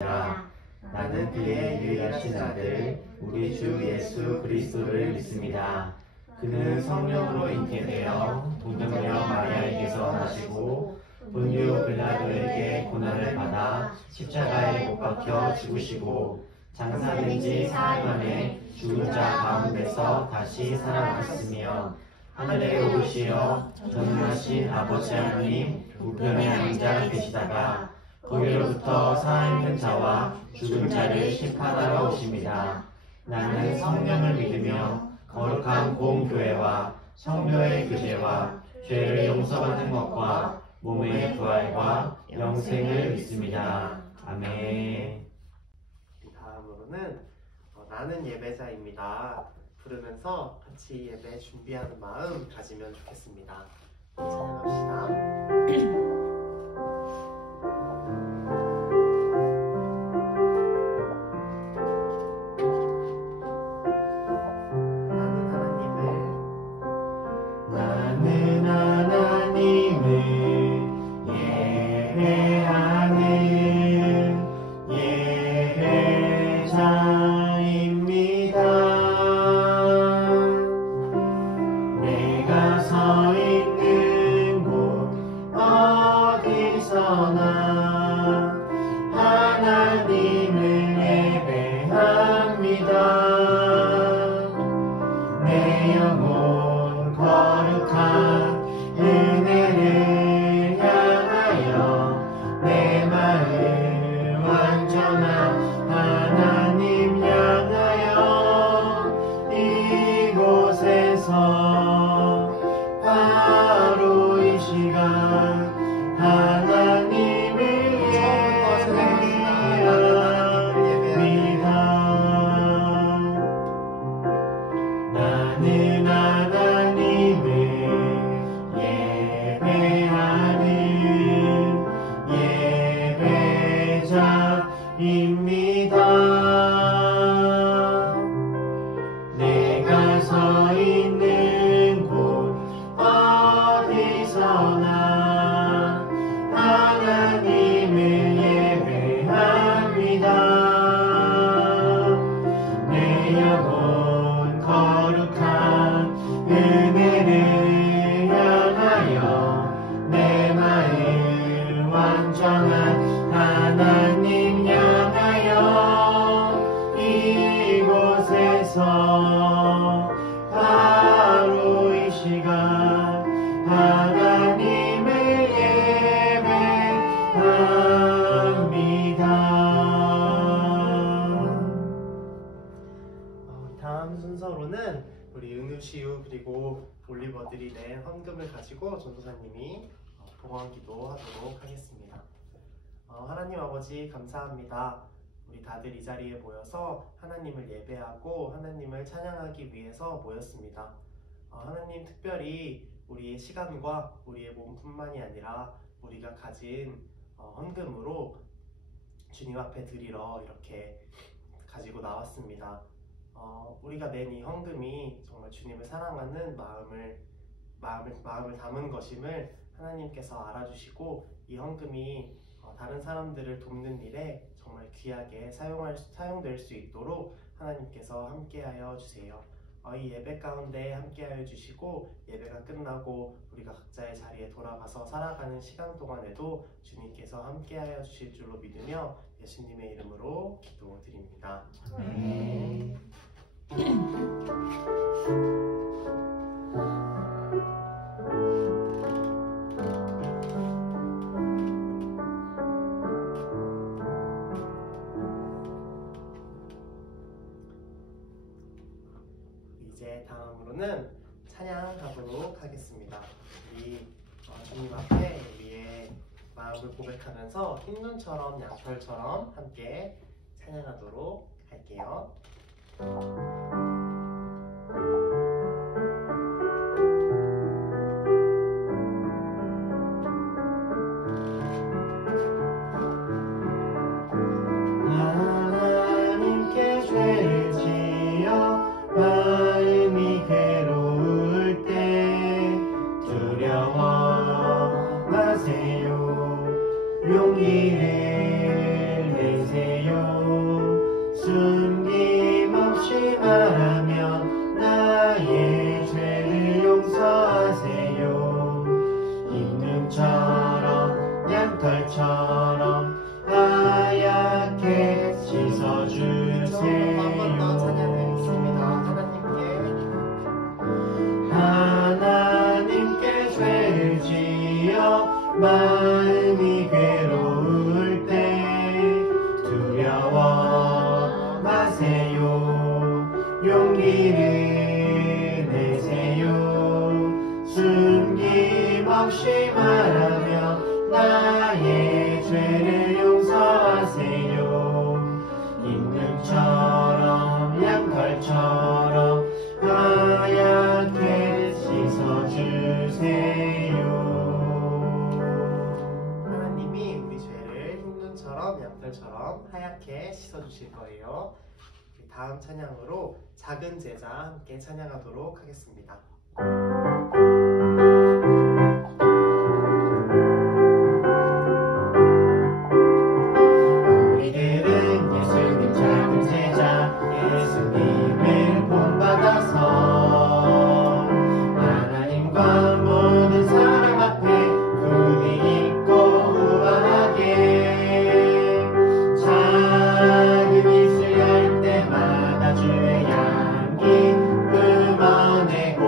나는 그의 유일하신 아들 우리 주 예수 그리스도를 믿습니다. 그는 성령으로 잉태되어 동정녀 마리아에게서 나시고 본디오 빌라도에게 고난을 받아 십자가에 못 박혀 죽으시고 장사된 지 사흘 만에 죽은 자 가운데서 다시 살아나셨으며 하늘에 오르시어 전능하신 아버지 하나님 우편에 앉아 계시다가 거기로부터 살아있는 자와 죽은 자를 심판하러 오십니다. 나는 성령을 믿으며 거룩한 공교회와 성도의 교제와 죄를 용서받는 것과 몸의 부활과 영생을 믿습니다. 아멘. 다음으로는 나는 예배자입니다 부르면서 같이 예배 준비하는 마음 가지면 좋겠습니다. 찬양합시다. 그리고 올리버들이 낸 헌금을 가지고 전도사님이 봉헌기도 하도록 하겠습니다. 하나님 아버지 감사합니다. 우리 다들 이 자리에 모여서 하나님을 예배하고 하나님을 찬양하기 위해서 모였습니다. 하나님 특별히 우리의 시간과 우리의 몸뿐만이 아니라 우리가 가진 헌금으로 주님 앞에 드리러 이렇게 가지고 나왔습니다. 우리가 낸 이 헌금이 정말 주님을 사랑하는 마음을 담은 것임을 하나님께서 알아주시고 이 헌금이 다른 사람들을 돕는 일에 정말 귀하게 사용될 수 있도록 하나님께서 함께하여 주세요. 이 예배 가운데 함께하여 주시고 예배가 끝나고 우리가 각자의 자리에 돌아가서 살아가는 시간 동안에도 주님께서 함께하여 주실 줄로 믿으며 예수님의 이름으로 기도드립니다. 아멘. 이제 다음으로는 찬양하도록 하겠습니다. 우리 주님 앞에 우리의 마음을 고백하면서 흰눈처럼 양털처럼 함께 찬양하도록 할게요. 하나님께 죄를 지어 마음이 괴로울 때 두려워 마세요. 용기를 내세요. 두려워 마세요. 용기를 내세요. 숨김없이 말하며 나의 죄를 용서하세요. 인등처럼 양털처럼 하얗게 씻어주세요. 하나님이 우리 죄를 흰눈처럼 양털처럼 하얗게 씻어주실 거예요. 다음 찬양으로 작은 제자 함께 찬양하도록 하겠습니다. 우리들은 예수님 작은 제자 예수님을 본받아서 하나님과 모든 사람 앞에 품위 있고 우아하게 작은 입술 열 때마다 주의 향기 뿜어내고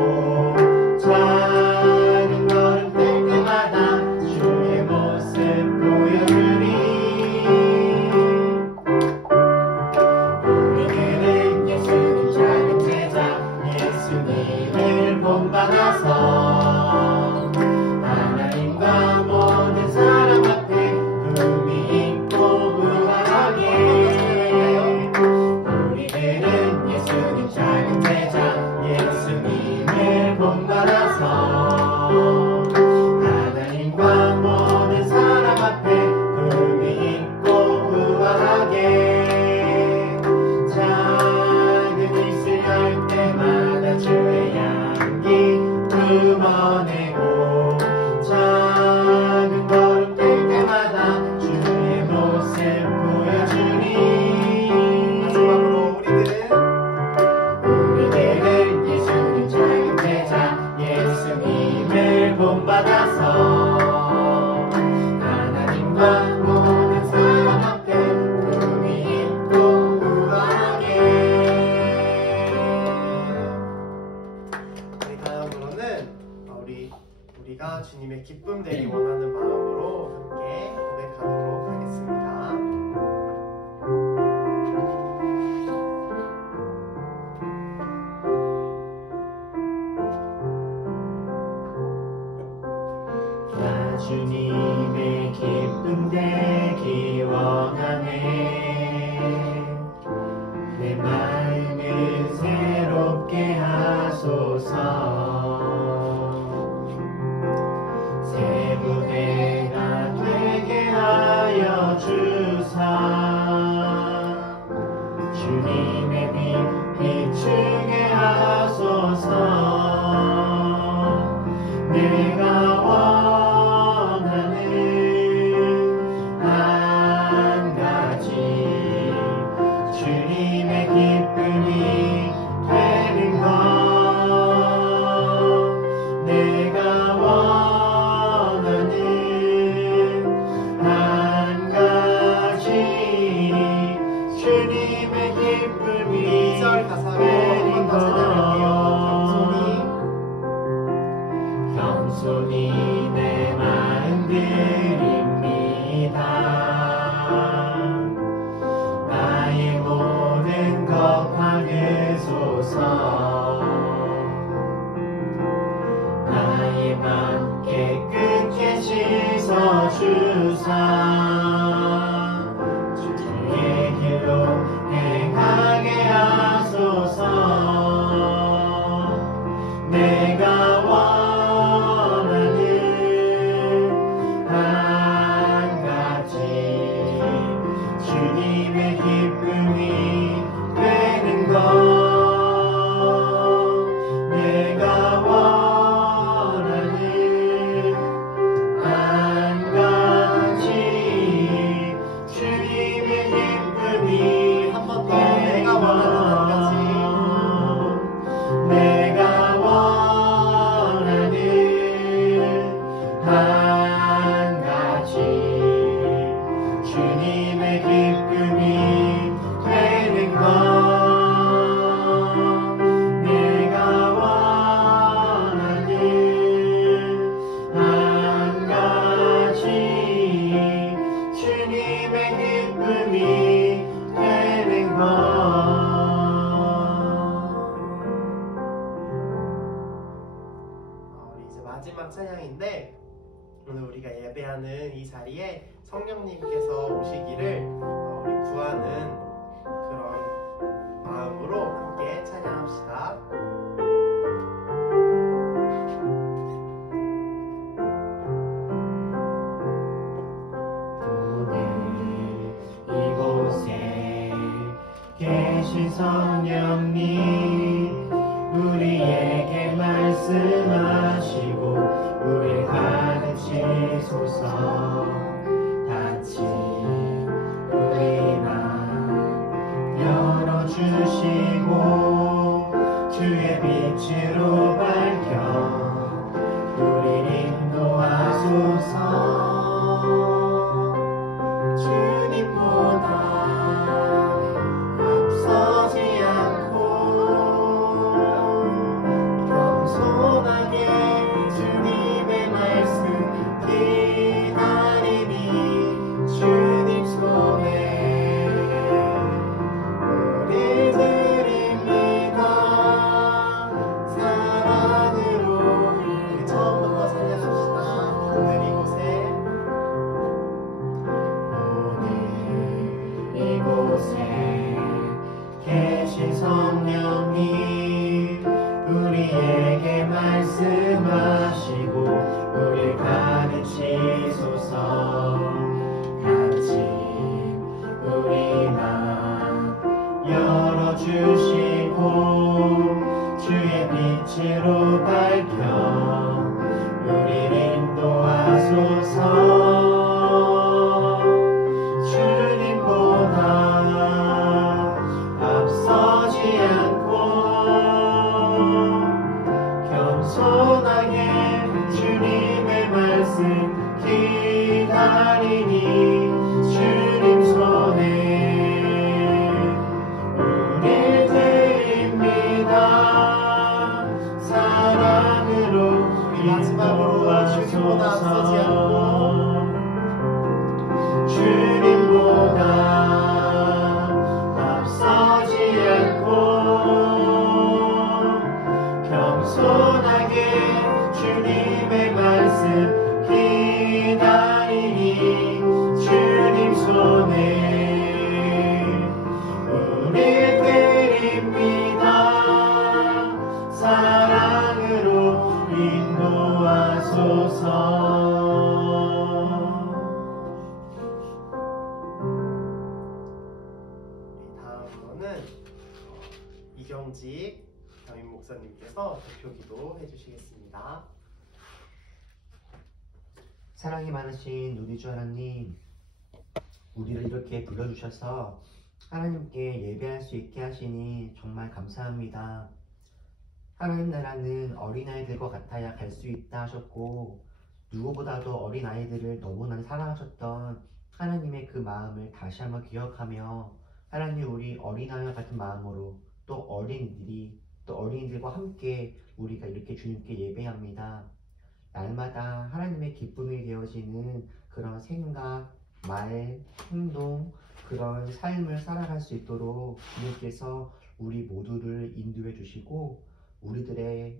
작은 걸음 뗄 때마다 주의 모습 보여주리. 우리들은 예수님 작은 제자 예수님을 본받아서 하나님과 모든 사람 앞에 품위 있고 우아하게 우리들은 예수님 작은 제자 예수님을 본받아서 하나님과 모든 사람 앞에 품위 있고 우아하게 작은 입술 열 때마다 주의 향기 뿜어내고 작은 걸음 뗄 때마다 주의 모습 보여주리. 마지막으로 우리들은 예수님 작은 제자 예수님을 본받아서 하나님과 모든 사람 앞에 품위 있고 우아하게. 다음으로는 우리가 주님의 기쁨 되기 원하는 마음으로 함께 고백하도록 하겠습니다. 나 주님의 기쁨 되기 원하네. 내 마음을 새롭게 하소서. 새 부대가 되게 하여 주사. 주님의 빛 비추게 하소서. 내가 원하는 한 가지 주님의 기쁨이 되는 것. 내가 원하는 한 가지 주님의 기쁨이 2절 가사로 한 되는 번 더 찬양할게요. 겸손히 내 마음 드립니다. 나의 모든 것 박으소서. 나의 맘 깨끗게 씻어주사. 주의 길로 행하게 하소서. 내가 원하는 한 가지 주님의 기쁨이 되는 것. 내가 원하는 한 가지 주님의 기쁨이 한 번 더 내가 원하는 한 가지 내가 원하는 한 가지 주님의 기쁨이 되는 것. 내가 원하는 한 가지 주님의 기쁨이 마지막 찬양인데 오늘 우리가 예배하는 이 자리에 성령님께서 오시기를 우리 구하는 그런 마음으로 함께 찬양합시다. 이곳에 계신 성령님 우리에게 말씀하시고 우리 가르치소서. 닫힌 우리 마음 열어주시고 주의 빛으로 밝혀 우리 인도하소서. 주님보다 앞서지 않고 겸손하게 주님의 말씀 기다리니 주님 손에 우리 드립니다. 사랑으로 우리 처음부터 찬양합시다. 오늘 이곳에 계신 성령님 우리에게 말씀하시고 우리 가르치소서. 닫힌 우리 마음 열어주시고 주의 빛으로 밝혀 우리를 인도하소서. 앞서지 않고 겸손하게 주님의 말씀 기다리니 주님 손에 우리 드립니다. 사랑으로 마지막으로 주님보다 앞서지 않고 주님보다 앞서지 않고 겸손하게 주님의 말씀 기다리니 주님 손에 우리 드립니다. 사랑으로 인도하소서. 다음으로는 이경직 담임 목사님께서 대표기도 해주시겠습니다. 사랑이 많으신 우리 주 하나님, 우리를 이렇게 불러주셔서 하나님께 예배할 수 있게 하시니 정말 감사합니다. 하나님 나라는 어린아이들과 같아야 갈 수 있다 하셨고 누구보다도 어린아이들을 너무나 사랑하셨던 하나님의 그 마음을 다시 한번 기억하며 하나님 우리 어린아이와 같은 마음으로 또 어린이들과 함께 우리가 이렇게 주님께 예배합니다. 날마다 하나님의 기쁨이 되어지는 그런 생각, 말, 행동, 그런 삶을 살아갈 수 있도록 주님께서 우리 모두를 인도해 주시고 우리들의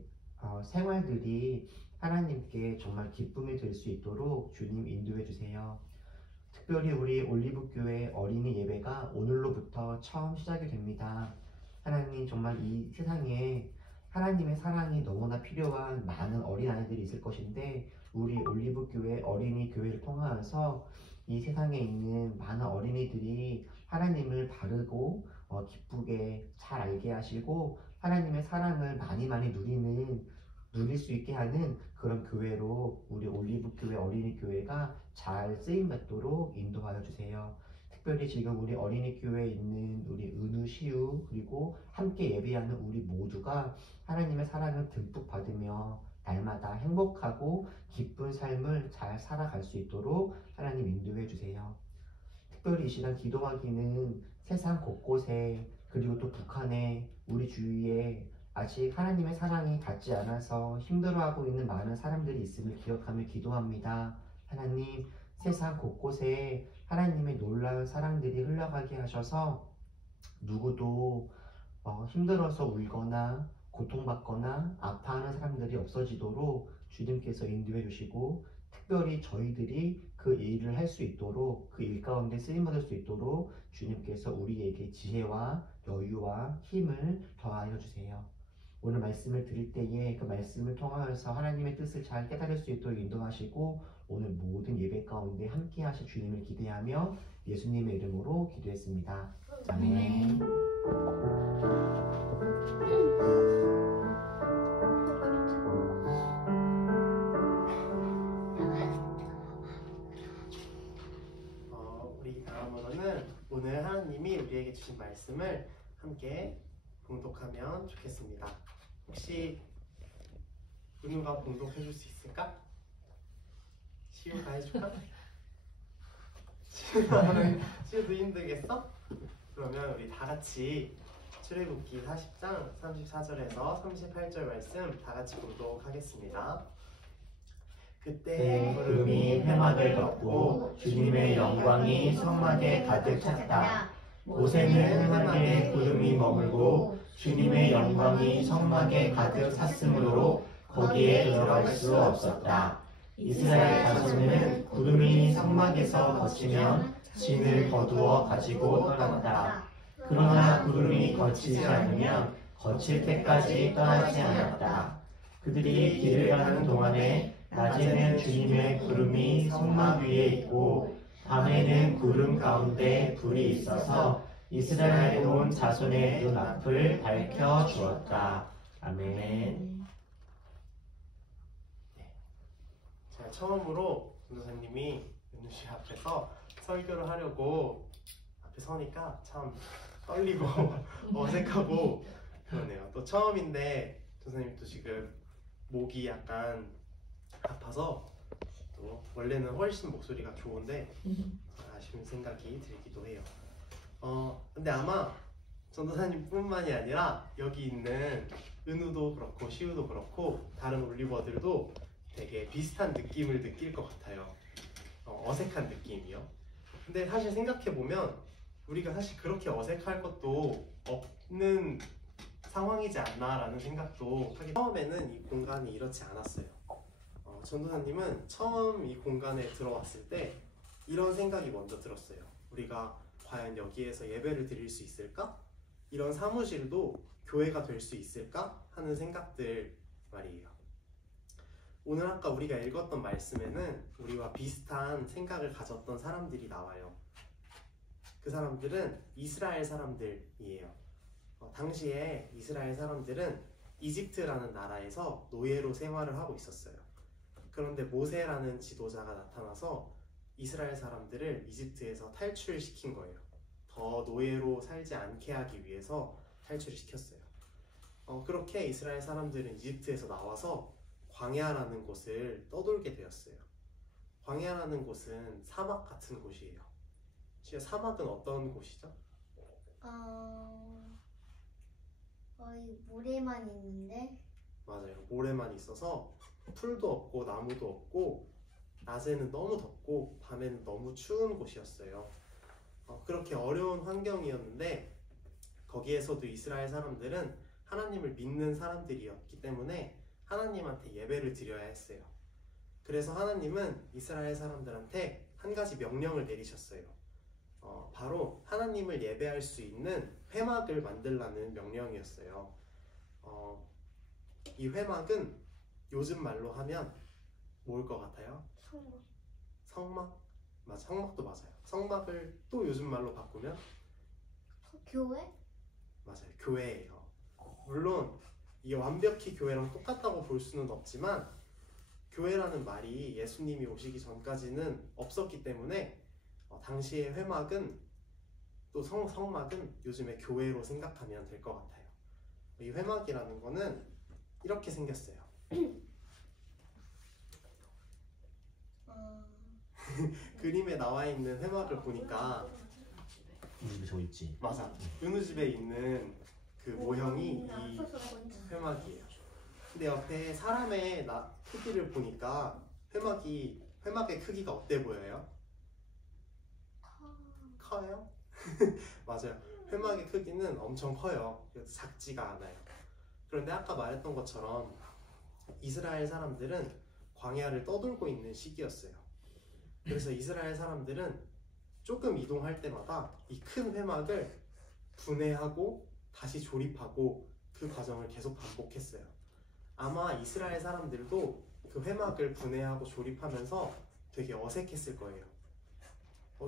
생활들이 하나님께 정말 기쁨이 될 수 있도록 주님 인도해 주세요. 특별히 우리 올리브교회 어린이 예배가 오늘로부터 처음 시작이 됩니다. 하나님 정말 이 세상에 하나님의 사랑이 너무나 필요한 많은 어린아이들이 있을 것인데 우리 올리브교회 어린이 교회를 통하여서 이 세상에 있는 많은 어린이들이 하나님을 바르고 기쁘게 잘 알게 하시고 하나님의 사랑을 많이 누릴 수 있게 하는 그런 교회로 우리 올리브교회 어린이교회가 잘 쓰임받도록 인도하여 주세요. 특별히 지금 우리 어린이교회에 있는 우리 은우, 시우 그리고 함께 예배하는 우리 모두가 하나님의 사랑을 듬뿍 받으며 날마다 행복하고 기쁜 삶을 잘 살아갈 수 있도록 하나님 인도해 주세요. 특별히 이 시간 기도하기는 세상 곳곳에 그리고 또 북한에 우리 주위에 아직 하나님의 사랑이 닿지 않아서 힘들어하고 있는 많은 사람들이 있음을 기억하며 기도합니다. 하나님 세상 곳곳에 하나님의 놀라운 사랑들이 흘러가게 하셔서 누구도 힘들어서 울거나 고통받거나 아파하는 사람들이 없어지도록 주님께서 인도해 주시고 특별히 저희들이 그 일을 할 수 있도록 그 일 가운데 쓰임받을 수 있도록 주님께서 우리에게 지혜와 여유와 힘을 더하여 주세요. 오늘 말씀을 드릴 때에 그 말씀을 통하여서 하나님의 뜻을 잘 깨달을 수 있도록 인도하시고 오늘 모든 예배 가운데 함께 하실 주님을 기대하며 예수님의 이름으로 기도했습니다. 아멘. 우리 다음으로는 오늘 하나님이 우리에게 주신 말씀을 함께 봉독하면 좋겠습니다. 혹시 은우가 봉독해 줄 수 있을까? 시우가 해줄까? 시우도 힘들겠어? 그러면 우리 다 같이 출애굽기 40장 34절에서 38절 말씀 다 같이 봉독하겠습니다. 그때 구름이 회막을 덮고 주님의 영광이 성막에 가득 찼다. 모세는 회막에 구름이 머물고 주님의 영광이 성막에 가득 찼으므로 거기에 들어갈 수 없었다. 이스라엘 자손은 구름이 성막에서 거치면 진을 거두어 가지고 떠났다. 그러나 구름이 거치지 않으면 거칠 때까지 떠나지 않았다. 그들이 길을 가는 동안에 낮에는 주님의 구름이 성막 위에 있고 밤에는 구름 가운데 불이 있어서 이스라엘 온 자손의 눈앞을 밝혀 주었다. 아멘. 자, 처음으로 전도사님이 은우씨 앞에서 설교를 하려고 앞에 서니까 참 떨리고 어색하고 그러네요. 또 처음인데 전도사님 또 지금 목이 약간 아파서 또 원래는 훨씬 목소리가 좋은데 아쉬운 생각이 들기도 해요. 근데 아마 전도사님 뿐만이 아니라 여기 있는 은우도 그렇고 시우도 그렇고 다른 올리버들도 되게 비슷한 느낌을 느낄 것 같아요. 어색한 느낌이요. 근데 사실 생각해보면 우리가 사실 그렇게 어색할 것도 없는 상황이지 않나라는 생각도 하게. 처음에는 이 공간이 이렇지 않았어요. 전도사님은 처음 이 공간에 들어왔을 때 이런 생각이 먼저 들었어요. 우리가 과연 여기에서 예배를 드릴 수 있을까? 이런 사무실도 교회가 될 수 있을까? 하는 생각들 말이에요. 오늘 아까 우리가 읽었던 말씀에는 우리와 비슷한 생각을 가졌던 사람들이 나와요. 그 사람들은 이스라엘 사람들이에요. 당시에 이스라엘 사람들은 이집트라는 나라에서 노예로 생활을 하고 있었어요. 그런데 모세라는 지도자가 나타나서 이스라엘 사람들을 이집트에서 탈출시킨 거예요. 더 노예로 살지 않게 하기 위해서 탈출시켰어요. 그렇게 이스라엘 사람들은 이집트에서 나와서 광야라는 곳을 떠돌게 되었어요. 광야라는 곳은 사막 같은 곳이에요. 진짜 사막은 어떤 곳이죠? 거의 모래만 있는데. 맞아요. 모래만 있어서 풀도 없고 나무도 없고 낮에는 너무 덥고 밤에는 너무 추운 곳이었어요. 그렇게 어려운 환경이었는데 거기에서도 이스라엘 사람들은 하나님을 믿는 사람들이었기 때문에 하나님한테 예배를 드려야 했어요. 그래서 하나님은 이스라엘 사람들한테 한 가지 명령을 내리셨어요. 바로 하나님을 예배할 수 있는 회막을 만들라는 명령이었어요. 이 회막은 요즘 말로 하면 뭘 것 같아요? 성막. 성막? 맞아, 성막도 맞아요. 성막을 또 요즘 말로 바꾸면? 교회? 맞아요, 교회예요. 물론 이게 완벽히 교회랑 똑같다고 볼 수는 없지만 교회라는 말이 예수님이 오시기 전까지는 없었기 때문에 당시의 회막은 또 성막은 요즘의 교회로 생각하면 될 것 같아요. 이 회막이라는 거는 이렇게 생겼어요. 그림에 나와 있는 회막을 보니까 저 있지. 맞아, 은우 집에 있는 그 모형이 이 회막이에요. 근데 옆에 사람의 크기를 보니까 회막의 크기가 어때 보여요? 커요? 맞아요. 회막의 크기는 엄청 커요. 작지가 않아요. 그런데 아까 말했던 것처럼 이스라엘 사람들은 광야를 떠돌고 있는 시기였어요. 그래서 이스라엘 사람들은 조금 이동할 때마다 이 큰 회막을 분해하고 다시 조립하고 그 과정을 계속 반복했어요. 아마 이스라엘 사람들도 그 회막을 분해하고 조립하면서 되게 어색했을 거예요.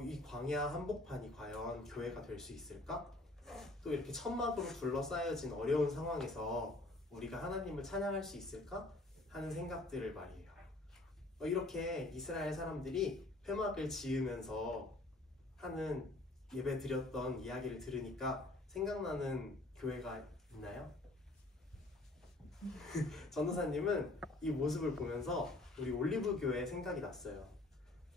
이 광야 한복판이 과연 교회가 될 수 있을까? 또 이렇게 천막으로 둘러싸여진 어려운 상황에서 우리가 하나님을 찬양할 수 있을까? 하는 생각들을 말이에요. 이렇게 이스라엘 사람들이 회막을 지으면서 하는 예배 드렸던 이야기를 들으니까 생각나는 교회가 있나요? 전도사님은 이 모습을 보면서 우리 올리브 교회 생각이 났어요.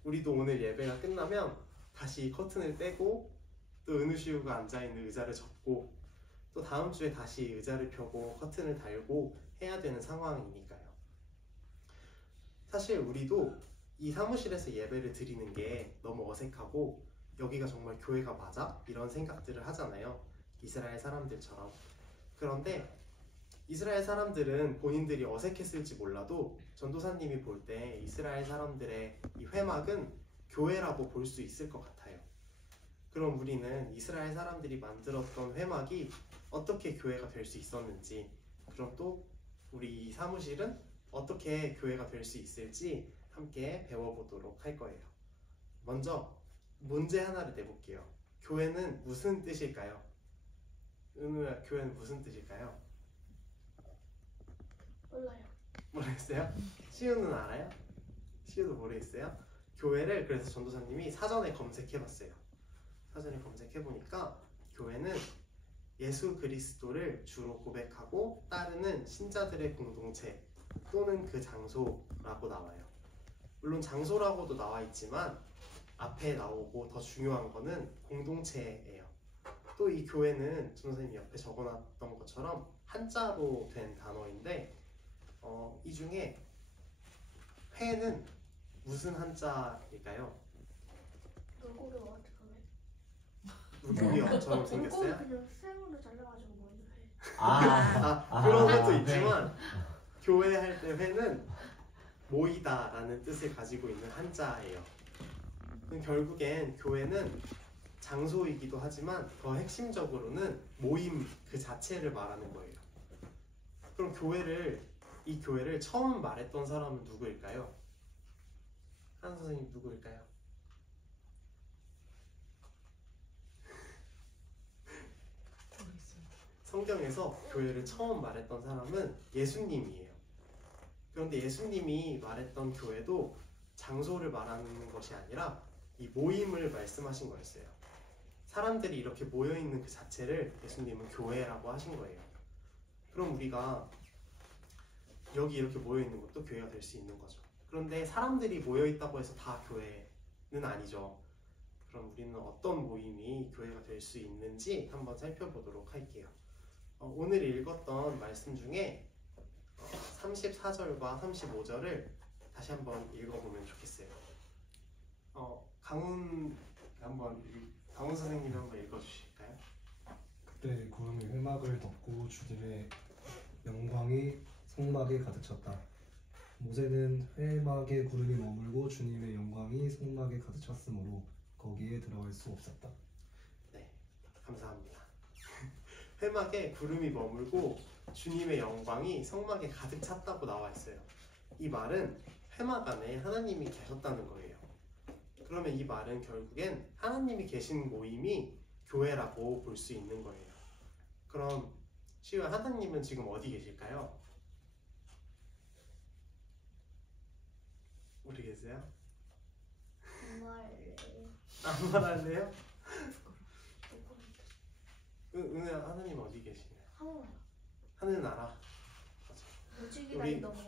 우리도 오늘 예배가 끝나면 다시 커튼을 떼고 또 은우시우가 앉아있는 의자를 접고 또 다음 주에 다시 의자를 펴고 커튼을 달고 해야 되는 상황이니까요. 사실 우리도 이 사무실에서 예배를 드리는 게 너무 어색하고 여기가 정말 교회가 맞아? 이런 생각들을 하잖아요. 이스라엘 사람들처럼. 그런데 이스라엘 사람들은 본인들이 어색했을지 몰라도 전도사님이 볼 때 이스라엘 사람들의 이 회막은 교회라고 볼 수 있을 것 같아요. 그럼 우리는 이스라엘 사람들이 만들었던 회막이 어떻게 교회가 될 수 있었는지, 그럼 또 우리 이 사무실은 어떻게 교회가 될 수 있을지 함께 배워보도록 할 거예요. 먼저 문제 하나를 내볼게요. 교회는 무슨 뜻일까요? 은우야, 교회는 무슨 뜻일까요? 몰라요. 모르겠어요? 시우는 알아요? 시우도 모르겠어요? 교회를 그래서 전도사님이 사전에 검색해봤어요. 사전에 검색해보니까 교회는 예수 그리스도를 주로 고백하고 따르는 신자들의 공동체 또는 그 장소라고 나와요. 물론 장소라고도 나와 있지만 앞에 나오고 더 중요한 거는 공동체예요. 또 이 교회는 전도사님이 옆에 적어놨던 것처럼 한자로 된 단어인데 이 중에 회는 무슨 한자일까요? 물고기 어떡하네? 물고기처럼 생겼어요? 그냥 생으로 잘라가지고 먹는 회. 그런 것도 있지만 교회 할 때 회는 모이다 라는 뜻을 가지고 있는 한자예요. 그럼 결국엔 교회는 장소이기도 하지만 더 핵심적으로는 모임 그 자체를 말하는 거예요. 그럼 이 교회를 처음 말했던 사람은 누구일까요? 한 선생님 누구일까요? 성경에서 교회를 처음 말했던 사람은 예수님이에요. 그런데 예수님이 말했던 교회도 장소를 말하는 것이 아니라 이 모임을 말씀하신 거였어요. 사람들이 이렇게 모여있는 그 자체를 예수님은 교회라고 하신 거예요. 그럼 우리가 여기 이렇게 모여있는 것도 교회가 될 수 있는 거죠. 그런데 사람들이 모여있다고 해서 다 교회는 아니죠. 그럼 우리는 어떤 모임이 교회가 될 수 있는지 한번 살펴보도록 할게요. 오늘 읽었던 말씀 중에 34절과 35절을 다시 한번 읽어보면 좋겠어요. 강훈 선생님이 한번 읽어주실까요? 그때 구름이 회막을 덮고 주님의 영광이 성막에 가득 찼다. 모세는 회막에 구름이 머물고 주님의 영광이 성막에 가득 찼으므로 거기에 들어갈 수 없었다. 네, 감사합니다. 회막에 구름이 머물고 주님의 영광이 성막에 가득 찼다고 나와 있어요. 이 말은 회막 안에 하나님이 계셨다는 거예요. 그러면 이 말은 결국엔 하나님이 계신 모임이 교회라고 볼 수 있는 거예요. 그럼 시우야, 하나님은 지금 어디 계실까요? 모르겠어요? 안 말할래요? 은혜야, 하나님 어디 계시나요? 하늘나라. 무지개다리 너무.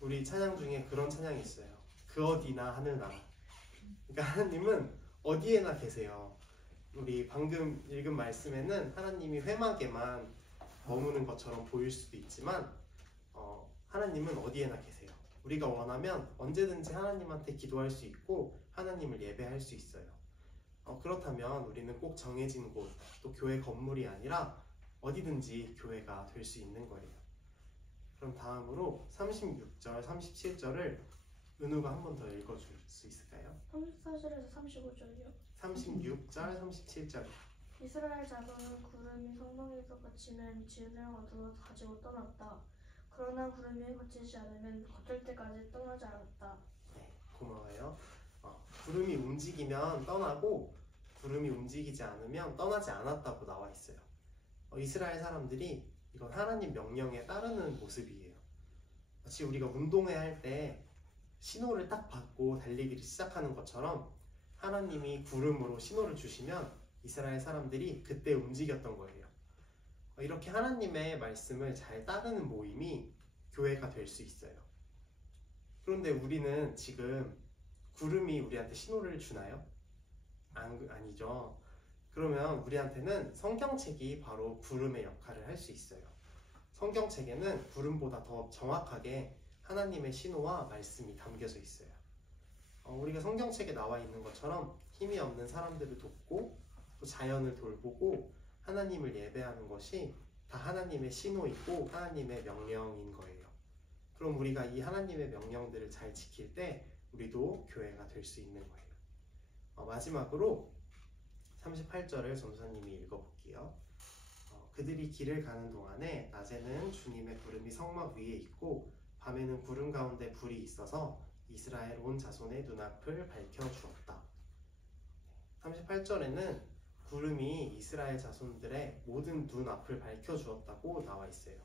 우리 찬양 중에 그런 찬양이 있어요. 그 어디나 하늘나라. 그러니까 하나님은 어디에나 계세요. 우리 방금 읽은 말씀에는 하나님이 회막에만 머무는 것처럼 보일 수도 있지만 하나님은 어디에나 계세요. 우리가 원하면 언제든지 하나님한테 기도할 수 있고 하나님을 예배할 수 있어요. 그렇다면 우리는 꼭 정해진 곳, 또 교회 건물이 아니라 어디든지 교회가 될 수 있는 거예요. 그럼 다음으로 36절, 37절을 은우가 한 번 더 읽어줄 수 있을까요? 34절에서 35절이요. 36절, 37절. 이스라엘 자손은 구름이 성막에서 거치는 진을 얻어 가지고 떠났다. 그러나 구름이 거치지 않으면 거칠 때까지 떠나지 않았다. 네, 고마워요. 구름이 움직이면 떠나고 구름이 움직이지 않으면 떠나지 않았다고 나와 있어요. 이스라엘 사람들이 이건 하나님 명령에 따르는 모습이에요. 마치 우리가 운동회 할 때 신호를 딱 받고 달리기를 시작하는 것처럼 하나님이 구름으로 신호를 주시면 이스라엘 사람들이 그때 움직였던 거예요. 이렇게 하나님의 말씀을 잘 따르는 모임이 교회가 될 수 있어요. 그런데 우리는 지금 구름이 우리한테 신호를 주나요? 아니죠. 그러면 우리한테는 성경책이 바로 구름의 역할을 할 수 있어요. 성경책에는 구름보다 더 정확하게 하나님의 신호와 말씀이 담겨져 있어요. 우리가 성경책에 나와 있는 것처럼 힘이 없는 사람들을 돕고 또 자연을 돌보고 하나님을 예배하는 것이 다 하나님의 신호이고 하나님의 명령인 거예요. 그럼 우리가 이 하나님의 명령들을 잘 지킬 때 우리도 교회가 될 수 있는 거예요. 마지막으로 38절을 전도사님이 읽어볼게요. 그들이 길을 가는 동안에 낮에는 주님의 구름이 성막 위에 있고 밤에는 구름 가운데 불이 있어서 이스라엘 온 자손의 눈앞을 밝혀주었다. 38절에는 구름이 이스라엘 자손들의 모든 눈앞을 밝혀주었다고 나와 있어요.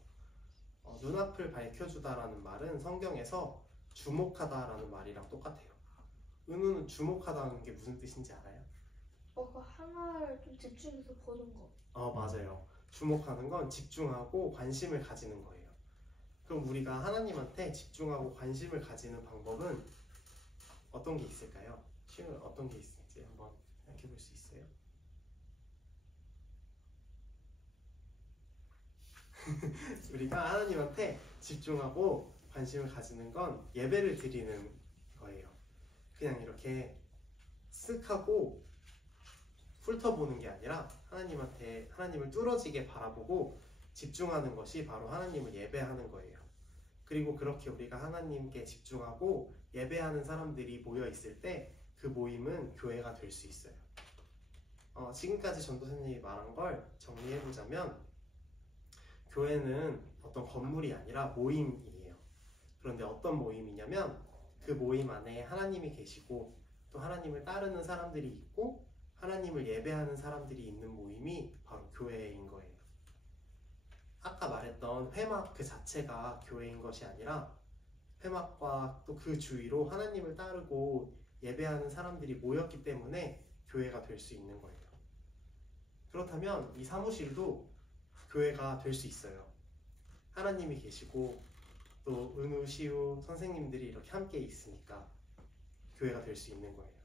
눈앞을 밝혀주다라는 말은 성경에서 주목하다라는 말이랑 똑같아요. 은우는 주목하다는 게 무슨 뜻인지 알아요? 그 하나를 좀 집중해서 보는 거. 맞아요. 주목하는 건 집중하고 관심을 가지는 거예요. 그럼 우리가 하나님한테 집중하고 관심을 가지는 방법은 어떤 게 있을까요? 어떤 게 있을지 한번 생각해 볼 수 있어요? 우리가 하나님한테 집중하고 관심을 가지는 건 예배를 드리는 거예요. 그냥 이렇게 쓱 하고 훑어보는 게 아니라 하나님을 뚫어지게 바라보고 집중하는 것이 바로 하나님을 예배하는 거예요. 그리고 그렇게 우리가 하나님께 집중하고 예배하는 사람들이 모여 있을 때 그 모임은 교회가 될 수 있어요. 지금까지 전도사님이 말한 걸 정리해보자면 교회는 어떤 건물이 아니라 모임이에요. 그런데 어떤 모임이냐면 그 모임 안에 하나님이 계시고 또 하나님을 따르는 사람들이 있고 하나님을 예배하는 사람들이 있는 모임이 바로 교회인 거예요. 아까 말했던 회막 그 자체가 교회인 것이 아니라 회막과 또 그 주위로 하나님을 따르고 예배하는 사람들이 모였기 때문에 교회가 될 수 있는 거예요. 그렇다면 이 사무실도 교회가 될 수 있어요. 하나님이 계시고 또 은우, 시우, 선생님들이 이렇게 함께 있으니까 교회가 될 수 있는 거예요.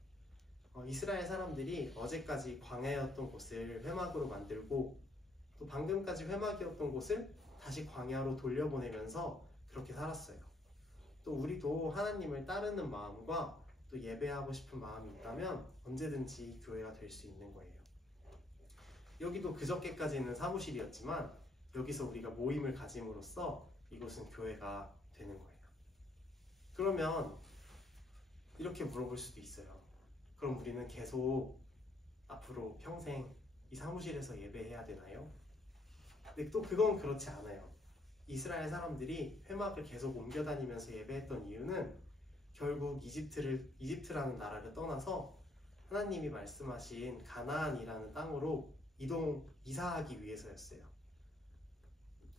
이스라엘 사람들이 어제까지 광야였던 곳을 회막으로 만들고 또 방금까지 회막이었던 곳을 다시 광야로 돌려보내면서 그렇게 살았어요. 또 우리도 하나님을 따르는 마음과 또 예배하고 싶은 마음이 있다면 언제든지 교회가 될 수 있는 거예요. 여기도 그저께까지는 사무실이었지만 여기서 우리가 모임을 가짐으로써 이곳은 교회가 되는 거예요. 그러면 이렇게 물어볼 수도 있어요. 그럼 우리는 계속 앞으로 평생 이 사무실에서 예배해야 되나요? 근데 또 그건 그렇지 않아요. 이스라엘 사람들이 회막을 계속 옮겨 다니면서 예배했던 이유는 결국 이집트라는 나라를 떠나서 하나님이 말씀하신 가나안이라는 땅으로 이사하기 위해서였어요.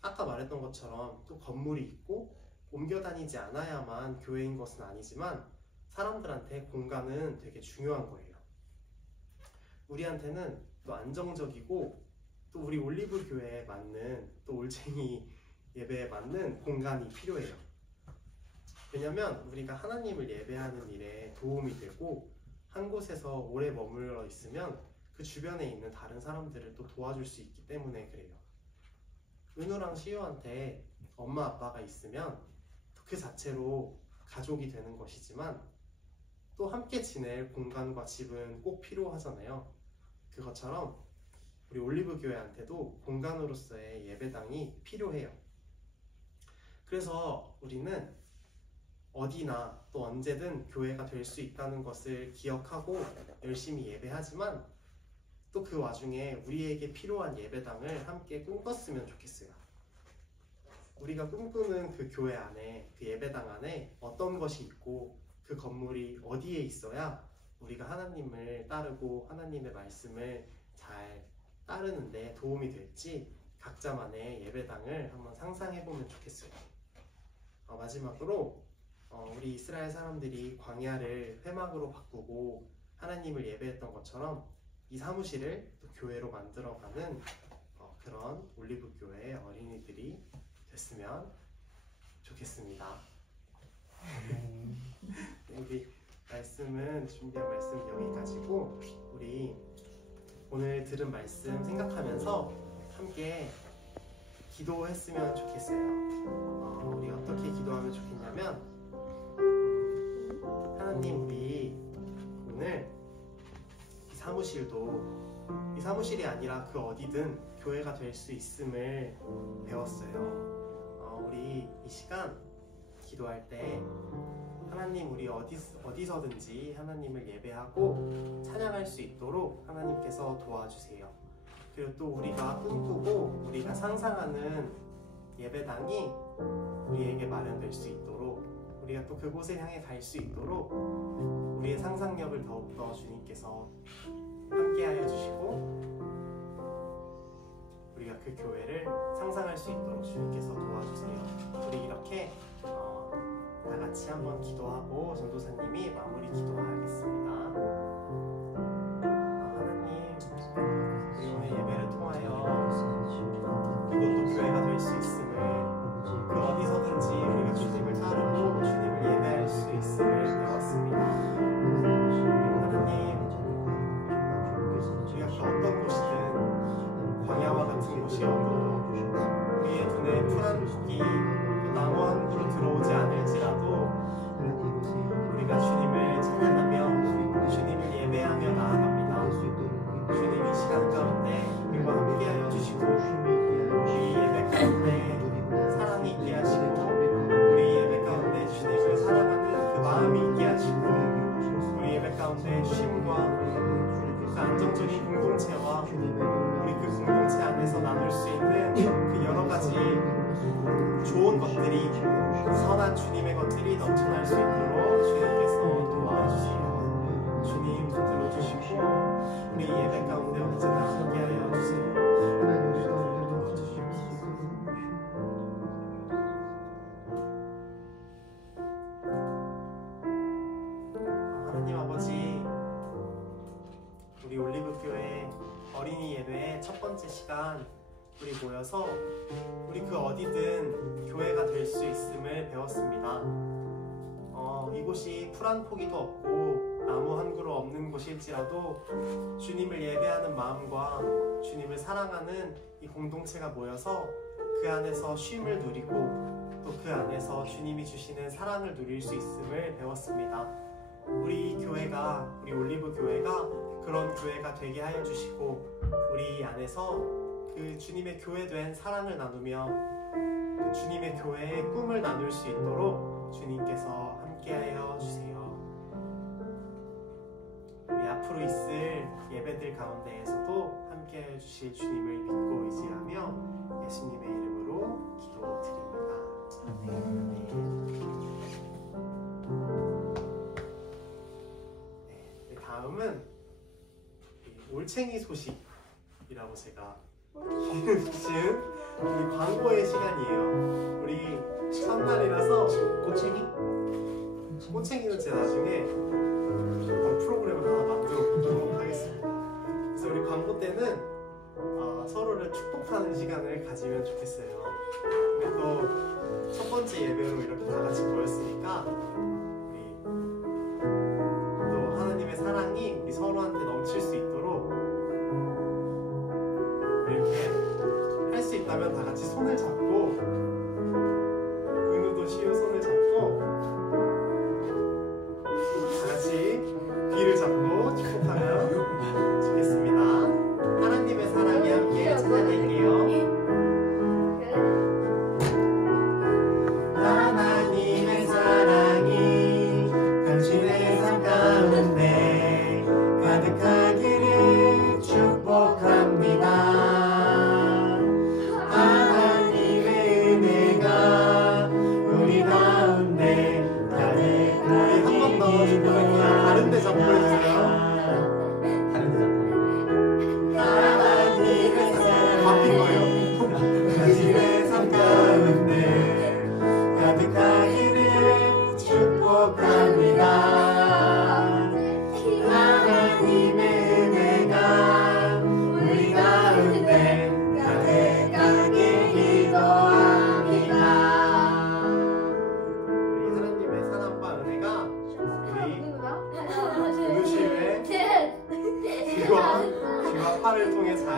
아까 말했던 것처럼 또 건물이 있고 옮겨 다니지 않아야만 교회인 것은 아니지만 사람들한테 공간은 되게 중요한 거예요. 우리한테는 또 안정적이고 또 우리 올리브 교회에 맞는 또 올챙이 예배에 맞는 공간이 필요해요. 왜냐면 우리가 하나님을 예배하는 일에 도움이 되고 한 곳에서 오래 머물러 있으면 그 주변에 있는 다른 사람들을 또 도와줄 수 있기 때문에 그래요. 은우랑 시우한테 엄마 아빠가 있으면 그 자체로 가족이 되는 것이지만 또 함께 지낼 공간과 집은 꼭 필요하잖아요. 그것처럼 우리 올리브 교회한테도 공간으로서의 예배당이 필요해요. 그래서 우리는 어디나 또 언제든 교회가 될 수 있다는 것을 기억하고 열심히 예배하지만 또 그 와중에 우리에게 필요한 예배당을 함께 꿈꿨으면 좋겠어요. 우리가 꿈꾸는 그 교회 안에, 그 예배당 안에 어떤 것이 있고 그 건물이 어디에 있어야 우리가 하나님을 따르고 하나님의 말씀을 잘 따르는데 도움이 될지 각자만의 예배당을 한번 상상해보면 좋겠어요. 마지막으로 우리 이스라엘 사람들이 광야를 회막으로 바꾸고 하나님을 예배했던 것처럼 이 사무실을 또 교회로 만들어가는 그런 올리브교회 어린이들이 됐으면 좋겠습니다. 우리 말씀은 준비한 말씀 여기까지고 우리 오늘 들은 말씀 생각하면서 함께 기도했으면 좋겠어요. 우리 어떻게 기도하면 좋겠냐면 하나님, 우리 오늘 이 사무실이 아니라 그 어디든 교회가 될 수 있음을 배웠어요. 우리 이 시간 기도할 때 하나님, 우리 어디서든지 하나님을 예배하고 찬양할 수 있도록 하나님께서 도와주세요. 그리고 또 우리가 꿈꾸고 우리가 상상하는 예배당이 우리에게 마련될 수 있도록, 우리가 또 그곳을 향해 갈 수 있도록 우리의 상상력을 더욱더 주님께서 함께하여 주시고 우리가 그 교회를 상상할 수 있도록 주님께서 도와주세요. 우리 이렇게 다 같이 한번 기도하고 전도사님이 마무리 기도하겠습니다. 하나님, 우리 오늘 예배를 통하여 이것도 교회가 될 수 있음을, 그 어디서든지 우리가 주님을 따르고 주님을 예배할 수 있음을 배웠습니다. 하나님, 우리가 그 어떤 곳이든 광야와 같은 곳이어도 우리의 눈에 풀 한 폭이 또 나무 한 그루 들어오지 않을지라도 우리가 주님을 찬양하며 주님을 예배하며 나아갑니다. 주님 이 시간 가운데 우리와 함께하여 주시고 우리 예배 가운데 사랑이 있게 하시고 우리 예배 가운데 주님을 사랑하는 그 마음이 있게 하시고 우리 예배 가운데 주님과 그 안정적인 공동체와 우리 그 공동체 안에서 나눌 수 있는 그 여러 가지 좋은 것들이, 선한 주님의 것들이 넘쳐날 수 있도록 주님께서 도와주시고 주님 들어주시고 우리 예배 가운데 언제나 함께하여 주세요. 하나님 아버지, 우리 올리브교회 어린이 예배의 첫 번째 시간 우리 모여서 우리 그 어디든 교회가 될 수 있음을 배웠습니다. 이곳이 풀 한 포기도 없고 나무 한 그루 없는 곳일지라도 주님을 예배하는 마음과 주님을 사랑하는 이 공동체가 모여서 그 안에서 쉼을 누리고 또 그 안에서 주님이 주시는 사랑을 누릴 수 있음을 배웠습니다. 우리 교회가, 우리 올리브 교회가 그런 교회가 되게 하여 주시고 우리 안에서 그 주님의 교회된 사랑을 나누며 그 주님의 교회의 꿈을 나눌 수 있도록 주님께서 함께하여 주세요. 우리 앞으로 있을 예배들 가운데에서도 함께하여 주실 주님을 믿고 의지하며 예수님의 이름으로 기도드립니다. 네, 다음은 올챙이 소식이라고 제가 지금 우리 광고의 시간이에요. 우리 첫날이라서 꼬챙이는 제가 나중에 프로그램을 하나 만들어 보도록 하겠습니다. 그래서 우리 광고 때는 서로를 축복하는 시간을 가지면 좋겠어요. 근데 또 첫 번째 예배로 이렇게 다 같이 모였으니까 우리 또 하나님의 사랑이 우리 서로한테 넘칠 수 있도록 이렇게 할 수 있다면 다 같이 손을 잡고, 은우도 시우 손을 잡고 다 같이 귀를 잡고 축복하면 좋겠습니다. 하나님의 사랑이 함께 찬양할게요.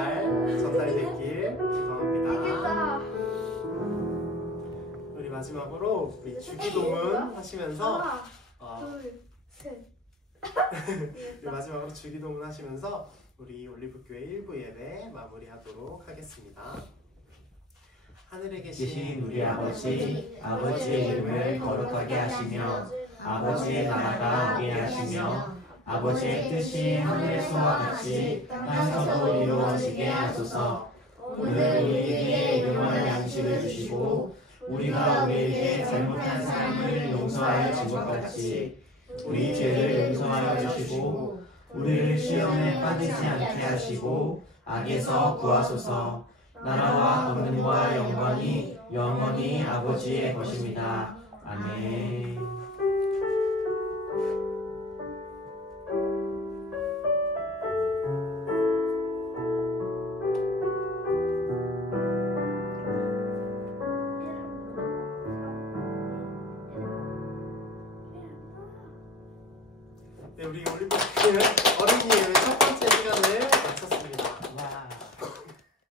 잘 전달됐길 기도합니다. 이겼다. 우리 마지막으로 우리 주기도문 하시면서 하나, 어, 둘, 셋. 우리 이겼다. 마지막으로 주기도문 하시면서 우리 올리브교회 1부 예배 마무리하도록 하겠습니다. 하늘에 계신 계신 우리 아버지, 아버지의 이름을 거룩하게 하시며 아버지의 나라가 오게 하시며 아버지의 뜻이 하늘에서와 같이 땅에서도 이루어지게 하소서. 오늘 우리에게 일용할 양식을 주시고 우리가 우리에게 잘못한 사람을 용서하여 준 것 같이 우리 죄를 용서하여 주시고 우리를 시험에 빠지지 않게 하시고 악에서 구하소서. 나라와 권능과 영광이 영원히 아버지의 것입니다. 아멘. 네, 우리 올리브교회